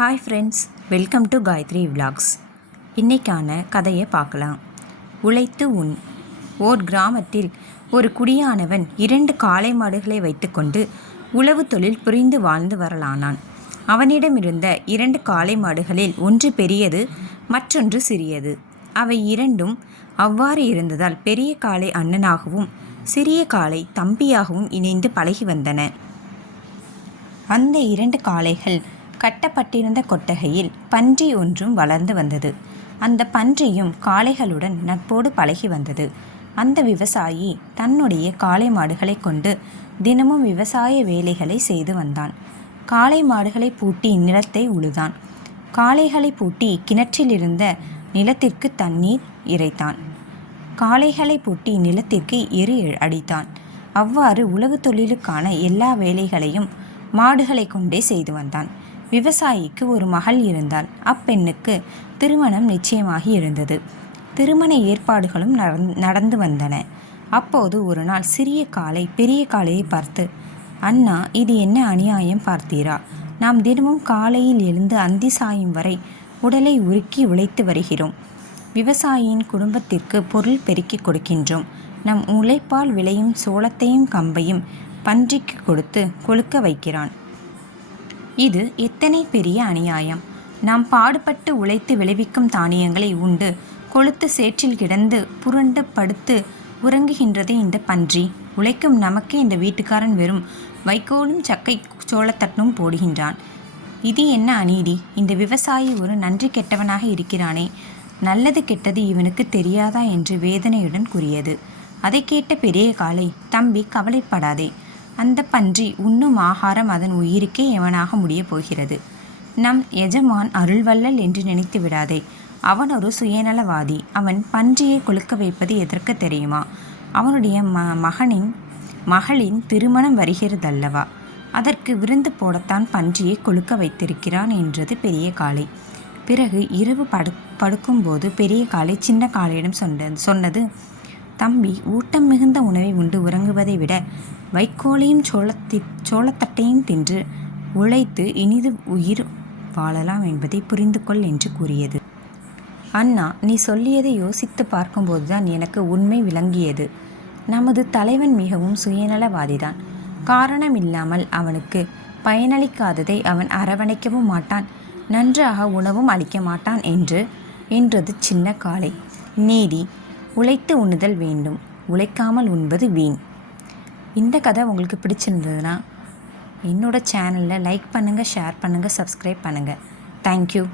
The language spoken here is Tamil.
Hi friends welcome to Gayathri vlogs இன்றைக்கான கதையை பார்க்கலாம். உழைத்து உண். ஓர் கிராமத்தில் ஒரு குடியானவன் இரண்டு காளை மாடுகளை வைத்துக்கொண்டு உழவு தொழில் புரிந்து வாழ்ந்து வரலானான். அவனிடமிருந்த இரண்டு காளை மாடுகளில் ஒன்று பெரியது மற்றொன்று சிறியது. அவை இரண்டும் அவ்வாறு இருந்ததால் பெரிய காளை அண்ணனாகவும் சிறிய காளை தம்பியாகவும் இணைந்து பழகி வந்தன. அந்த இரண்டு காளைகள் கட்டப்பட்டிருந்த கொட்டகையில் பன்றி ஒன்றும் வளர்ந்து வந்தது. அந்த பன்றியும் காளைகளுடன் நட்போடு பழகி வந்தது. அந்த விவசாயி தன்னுடைய காளை மாடுகளை கொண்டு தினமும் விவசாய வேலைகளை செய்து வந்தான். காளை மாடுகளை பூட்டி நிலத்தை உழுதான். காளைகளை பூட்டி கிணற்றில் இருந்த நிலத்திற்கு தண்ணீர் இறைத்தான். காளைகளை பூட்டி நிலத்திற்கு எரு அடித்தான். அவ்வாறு உலகத் தொழிலுக்கான எல்லா வேலைகளையும் மாடுகளை கொண்டே செய்து வந்தான். விவசாயிக்கு ஒரு மகள் இருந்தால் அப்பெண்ணுக்கு திருமணம் நிச்சயமாகி இருந்தது. திருமண ஏற்பாடுகளும் நடந்- நடந்து வந்தன. அப்போது ஒரு நாள் சிறிய காலை பெரிய காலையை பார்த்து அண்ணா இது என்ன அநியாயம் பார்த்தீரா? நாம் தினமும் காலையில் எழுந்து அந்தி சாயும் வரை உடலை உருக்கி உழைத்து வருகிறோம். விவசாயியின் குடும்பத்திற்கு பொருள் பெருக்கிக் கொடுக்கின்றோம். நம் உழைப்பால் விளையும் சோளத்தையும் கம்பையும் பன்றிக்கு கொடுத்து கொழுக்க வைக்கிறான். இது எத்தனை பெரிய அநியாயம். நாம் பாடுபட்டு உழைத்து விளைவிக்கும் தானியங்களை உண்டு கொளுத்து சேற்றில் கிடந்து புரண்டு படுத்து உறங்குகின்றதே இந்த பன்றி. உழைக்கும் நமக்கு இந்த வீட்டுக்காரன் வெறும் வைக்கோலும் சக்கை சோளத்தட்டும் போடுகின்றான். இது என்ன அநீதி? இந்த விவசாயி ஒரு நன்றி கெட்டவனாக இருக்கிறானே. நல்லது கெட்டது இவனுக்கு தெரியாதா என்று வேதனையுடன் கூறியது. அதை கேட்ட பெரிய காலை தம்பி கவலைப்படாதே. அந்த பன்றி உண்ணும் ஆகாரம் அதன் உயிருக்கே எவனாக முடியப் போகிறது? நம் எஜமான் அருள்வல்லல் என்று நினைத்து விடாதே. அவன் ஒரு சுயநலவாதி. அவன் பன்றியை கொழுக்க வைப்பது எதற்கு தெரியுமா? அவனுடைய ம மகனின் மகளின் திருமணம் வருகிறதல்லவா? அதற்கு விருந்து போடத்தான் பன்றியை கொழுக்க வைத்திருக்கிறான் என்றது பெரிய காளை. பிறகு இரவு படு படுக்கும்போது பெரிய காளை சின்ன காளையிடம் சொன்ன சொன்னது தம்பி ஊட்டம் மிகுந்த உணவை உண்டு உறங்குவதை விட வைக்கோலையும் சோளத்தி சோளத்தட்டையும் தின்று உழைத்து இனிது உயிர் வாழலாம் என்பதை புரிந்து கொள் என்று கூறியது. அண்ணா நீ சொல்லியதை யோசித்து பார்க்கும்போதுதான் எனக்கு உண்மை விளங்கியது. நமது தலைவன் மிகவும் சுயநலவாதிதான். காரணம் இல்லாமல் அவனுக்கு பயனளிக்காததை அவன் அரவணைக்கவும் மாட்டான். நன்றாக உணவும் அளிக்க மாட்டான் என்று என்றது சின்ன காளை நீதி உழைத்து உண்ணுதல் வேண்டும். உழைக்காமல் உண்பது வீண். இந்த கதை உங்களுக்கு பிடிச்சிருந்ததுன்னா என்னோடய சேனலில் லைக் பண்ணுங்கள் ஷேர் பண்ணுங்கள் சப்ஸ்கிரைப் பண்ணுங்கள் தேங்க்யூ